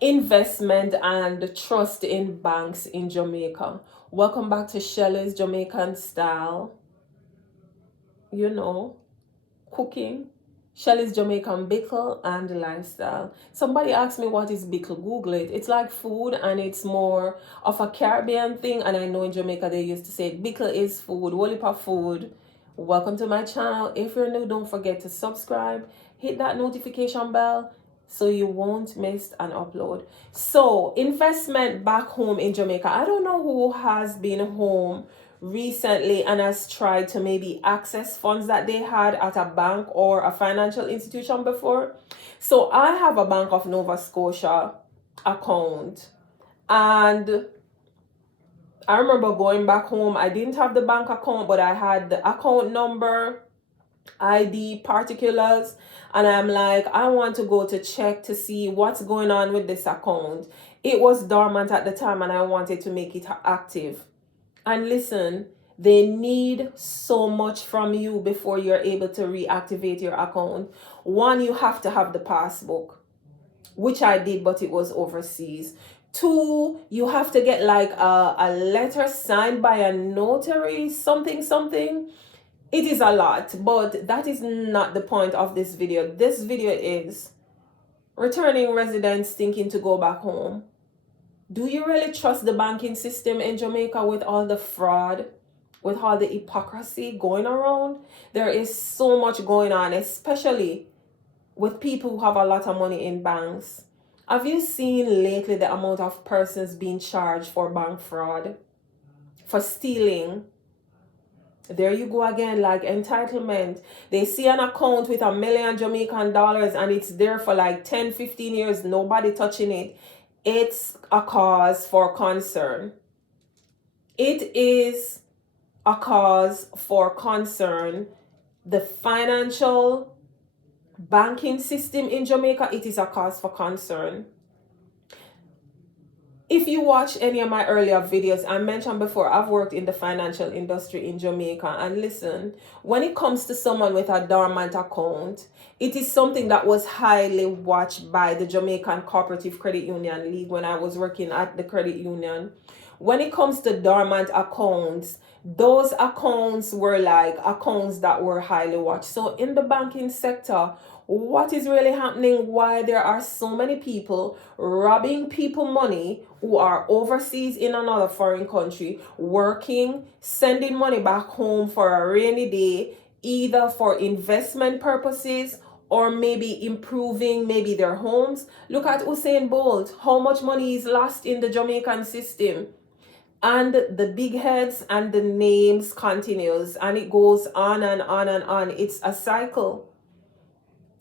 investment and trust in banks in Jamaica. Welcome back to Shelley's Jamaican style, you know, cooking. Shelley's Jamaican Bickle and lifestyle. Somebody asked me what is Bickle. Google it. It's like food and it's more of a Caribbean thing. And I know in Jamaica they used to say Bickle is food, Wolipa food. Welcome to my channel. If you're new, don't forget to subscribe. Hit that notification bell so you won't miss an upload. So, investment back home in Jamaica. I don't know who has been home recently and has tried to maybe access funds that they had at a bank or a financial institution before. So I have a Bank of Nova Scotia account, and I remember going back home. I didn't have the bank account, but I had the account number, ID particulars, and I'm like, I want to go to check to see what's going on with this account. It was dormant at the time and I wanted to make it active. And listen, they need so much from you before you're able to reactivate your account. One, you have to have the passbook, which I did, but it was overseas. Two, you have to get like a letter signed by a notary, something. It is a lot, but that is not the point of this video. This video is returning residents thinking to go back home. Do you really trust the banking system in Jamaica with all the fraud, with all the hypocrisy going around? There is so much going on, especially with people who have a lot of money in banks. Have you seen lately the amount of persons being charged for bank fraud, for stealing? There you go again, like entitlement. They see an account with $1 million Jamaican dollars and it's there for like 10-15 years, nobody touching it. It's a cause for concern. It is a cause for concern. The financial banking system in Jamaica, it is a cause for concern. If you watch any of my earlier videos, I mentioned before, I've worked in the financial industry in Jamaica. And listen, when it comes to someone with a dormant account, it is something that was highly watched by the Jamaican Cooperative Credit Union League when I was working at the credit union. When it comes to dormant accounts, those accounts were like accounts that were highly watched. So in the banking sector, what is really happening, why there are so many people robbing people money who are overseas in another foreign country, working, sending money back home for a rainy day, either for investment purposes or maybe improving maybe their homes. Look at Usain Bolt, how much money is lost in the Jamaican system. And the big heads and the names continues, and it goes on and on and on. It's a cycle.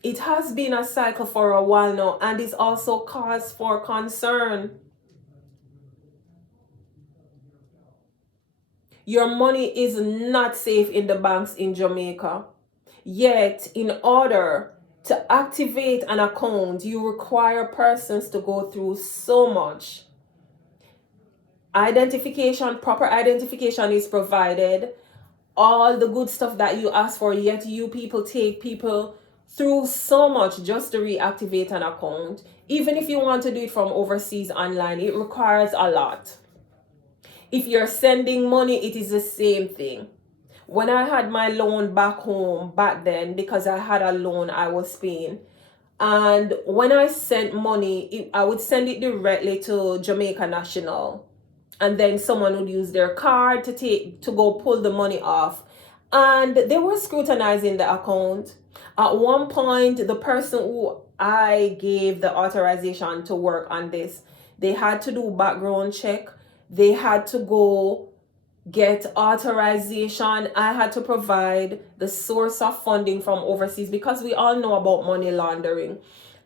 It has been a cycle for a while now, and is also cause for concern. Your money is not safe in the banks in Jamaica. Yet, in order to activate an account, you require persons to go through so much. Identification, proper identification is provided. All the good stuff that you ask for, yet you people take people through so much just to reactivate an account. Even if you want to do it from overseas online, it requires a lot. If you're sending money, it is the same thing. When I had my loan back home back then, because I had a loan I was paying, and when I sent money, I would send it directly to Jamaica National, and then someone would use their card to go pull the money off, and they were scrutinizing the account. At one point, the person who I gave the authorization to work on this, they had to do background check. They had to go get authorization. I had to provide the source of funding from overseas, because we all know about money laundering.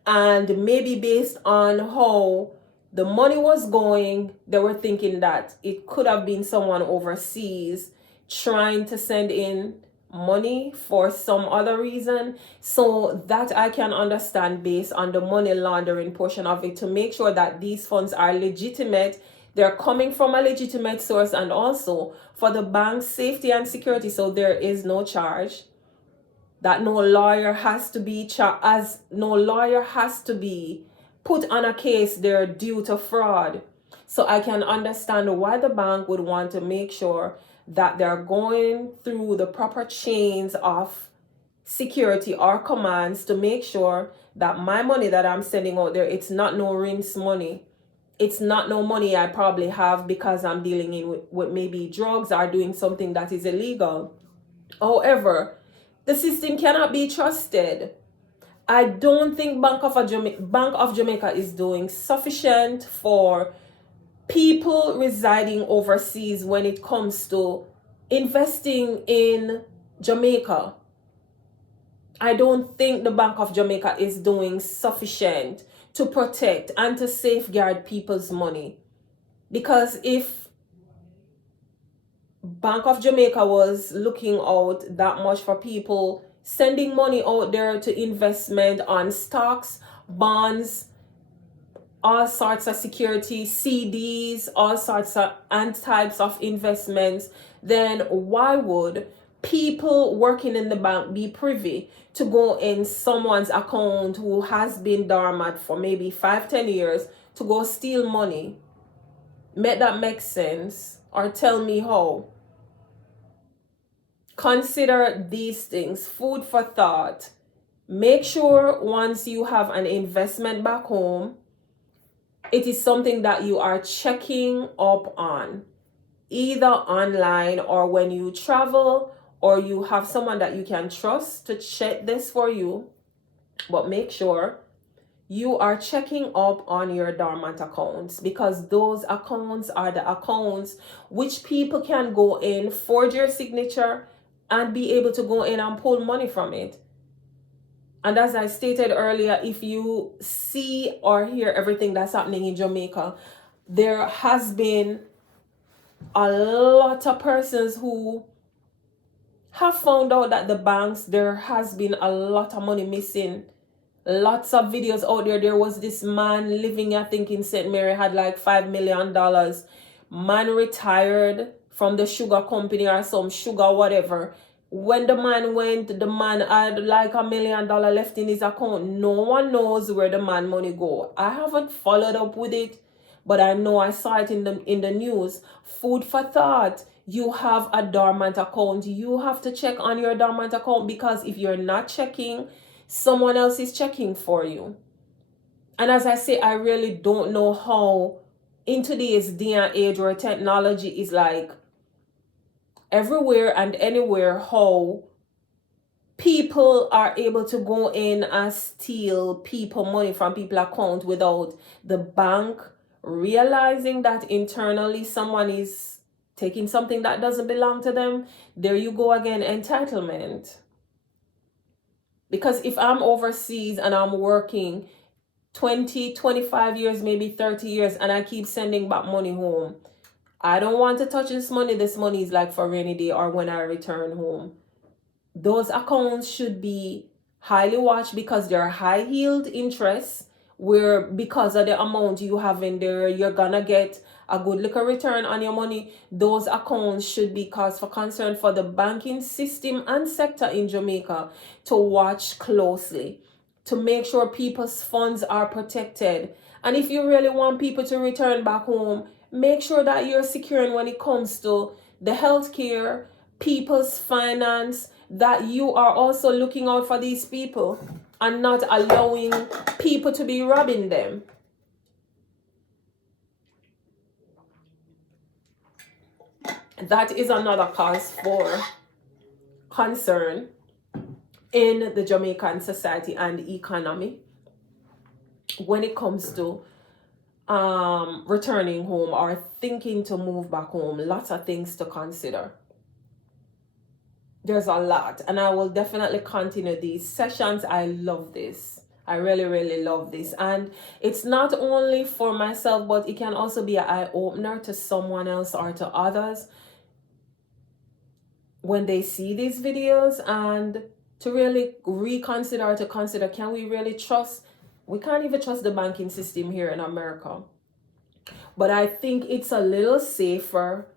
And maybe based on how the money was going, they were thinking that it could have been someone overseas trying to send in money for some other reason. So that I can understand based on the money laundering portion of it, to make sure that these funds are legitimate, they're coming from a legitimate source, and also for the bank's safety and security, so there is no charge, that no lawyer has to be put on a case they're due to fraud. So I can understand why the bank would want to make sure that they're going through the proper chains of security or commands to make sure that my money that I'm sending out there, it's not no rinse money. It's not no money I probably have because I'm dealing with maybe drugs or doing something that is illegal. However, the system cannot be trusted. I don't think Bank of Jamaica is doing sufficient for people residing overseas when it comes to investing in Jamaica. I don't think the Bank of Jamaica is doing sufficient to protect and to safeguard people's money. Because if Bank of Jamaica was looking out that much for people, sending money out there to investment on stocks, bonds, all sorts of security, CDs, all sorts of and types of investments, then why would people working in the bank be privy to go in someone's account who has been dormant for maybe 5-10 years to go steal money? Make that make sense, or tell me how. Consider these things, food for thought. Make sure once you have an investment back home, it is something that you are checking up on, either online or when you travel, or you have someone that you can trust to check this for you. But make sure you are checking up on your dormant accounts, because those accounts are the accounts which people can go in, forge your signature, and be able to go in and pull money from it. And as I stated earlier, if you see or hear everything that's happening in Jamaica, there has been a lot of persons who have found out that the banks, there has been a lot of money missing. Lots of videos out there. There was this man living, I think, in St. Mary, had like $5 million. Man retired from the sugar company or some sugar, whatever. When the man went, the man had like $1 million left in his account. No one knows where the man money go. I haven't followed up with it, but I know I saw it in the news. Food for thought. You have a dormant account. You have to check on your dormant account, because if you're not checking, someone else is checking for you. And as I say, I really don't know how in today's day and age where technology is like everywhere and anywhere, how people are able to go in and steal people money from people's account without the bank realizing that internally someone is taking something that doesn't belong to them. There you go again, entitlement. Because if I'm overseas and I'm working 20, 25 years, maybe 30 years, and I keep sending back money home, I don't want to touch this money. This money is like for rainy day or when I return home. Those accounts should be highly watched, because they're high yield interests, where because of the amount you have in there, you're gonna get a good little return on your money. Those accounts should be cause for concern for the banking system and sector in Jamaica to watch closely, to make sure people's funds are protected. And if you really want people to return back home, make sure that you're securing when it comes to the healthcare, people's finance, that you are also looking out for these people and not allowing people to be robbing them. That is another cause for concern in the Jamaican society and economy when it comes to returning home or thinking to move back home. Lots of things to consider. There's a lot, and I will definitely continue these sessions. I love this. I really, really love this. And it's not only for myself, but it can also be an eye-opener to someone else or to others when they see these videos, and to really reconsider, to consider, can we really trust? We can't even trust the banking system here in America. But I think it's a little safer,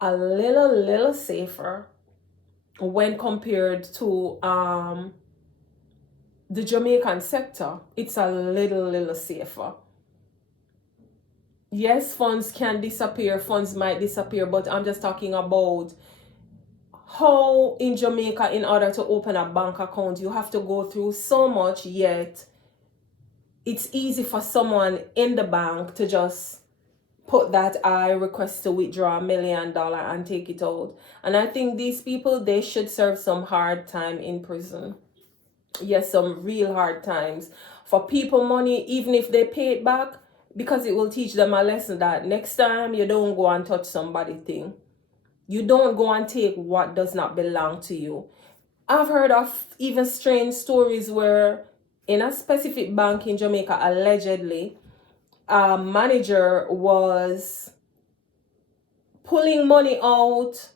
a little safer when compared to the Jamaican sector, it's a little safer. Yes, funds can disappear, funds might disappear, but I'm just talking about how in Jamaica, in order to open a bank account, you have to go through so much, yet it's easy for someone in the bank to just put that I request to withdraw $1 million and take it out. And I think these people, they should serve some hard time in prison. Yes, some real hard times. For people money, even if they pay it back, because it will teach them a lesson that next time you don't go and touch somebody's thing. You don't go and take what does not belong to you. I've heard of even strange stories where in a specific bank in Jamaica, allegedly, a manager was pulling money out,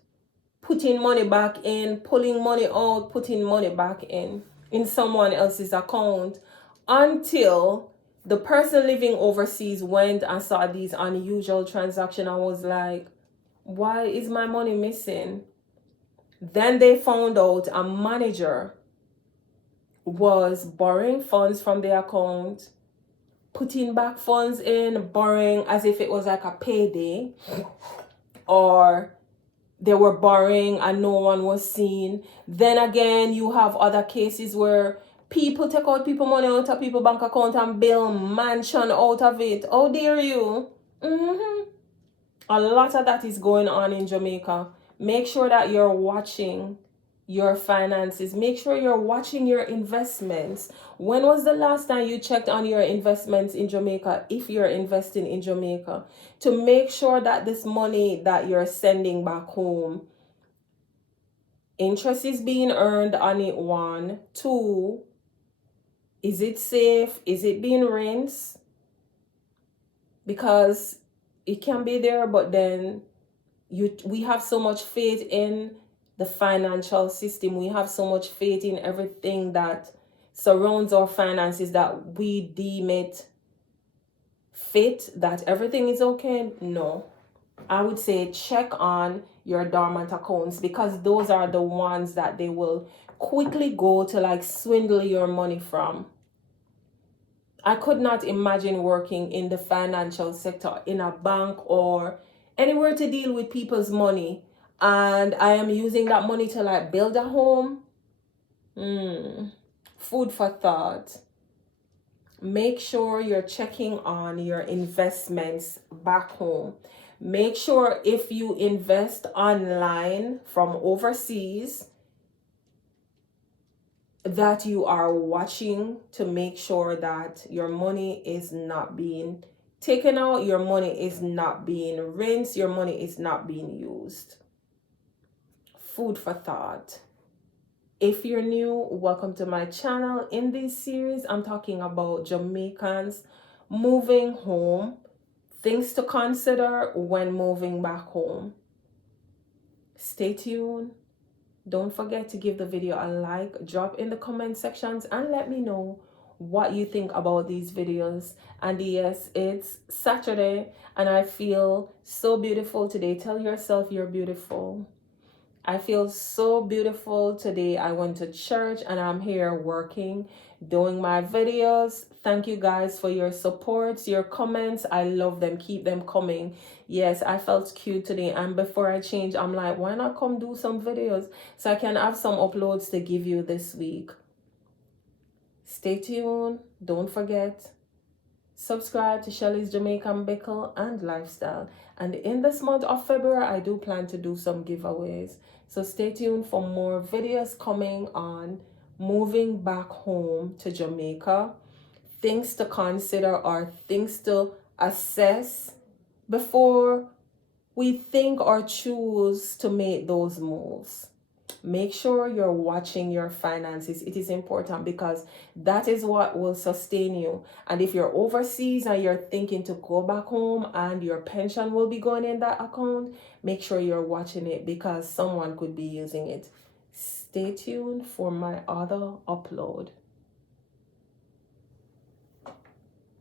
putting money back in, pulling money out, putting money back in someone else's account, until the person living overseas went and saw these unusual transactions and was like, why is my money missing? Then they found out a manager was borrowing funds from the account, putting back funds in, borrowing as if it was like a payday, or they were borrowing and no one was seen. Then again, you have other cases where people take out people money out of people bank account and build mansion out of it. How dare you? A lot of that is going on in Jamaica. Make sure that you're watching your finances. Make sure you're watching your investments. When was the last time you checked on your investments in Jamaica, if you're investing in Jamaica, to make sure that this money that you're sending back home, interest is being earned on it? One. Two, is it safe? Is it being rinsed? Because it can be there, but then we have so much faith in the financial system. We have so much faith in everything that surrounds our finances that we deem it fit, that everything is okay. No. I would say check on your dormant accounts, because those are the ones that they will quickly go to like swindle your money from. I could not imagine working in the financial sector, in a bank or anywhere to deal with people's money, and I am using that money to like build a home. Food for thought. Make sure you're checking on your investments back home. Make sure if you invest online from overseas, that you are watching to make sure that your money is not being taken out, your money is not being rinsed, your money is not being used. Food for thought. If you're new, welcome to my channel. In this series, I'm talking about Jamaicans moving home, things to consider when moving back home. Stay tuned. Don't forget to give the video a like, drop in the comment sections, and let me know what you think about these videos. And yes, it's Saturday and I feel so beautiful today. Tell yourself you're beautiful. I feel so beautiful today. I went to church and I'm here working, doing my videos. Thank you guys for your support, your comments. I love them. Keep them coming. Yes, I felt cute today. And before I change, I'm like, why not come do some videos so I can have some uploads to give you this week. Stay tuned. Don't forget, subscribe to Shelly's Jamaican Bickle and Lifestyle. And in this month of February, I do plan to do some giveaways. So stay tuned for more videos coming on moving back home to Jamaica, things to consider or things to assess before we think or choose to make those moves. Make sure you're watching your finances. It is important because that is what will sustain you. And if you're overseas and you're thinking to go back home and your pension will be going in that account, make sure you're watching it because someone could be using it. Stay tuned for my other upload.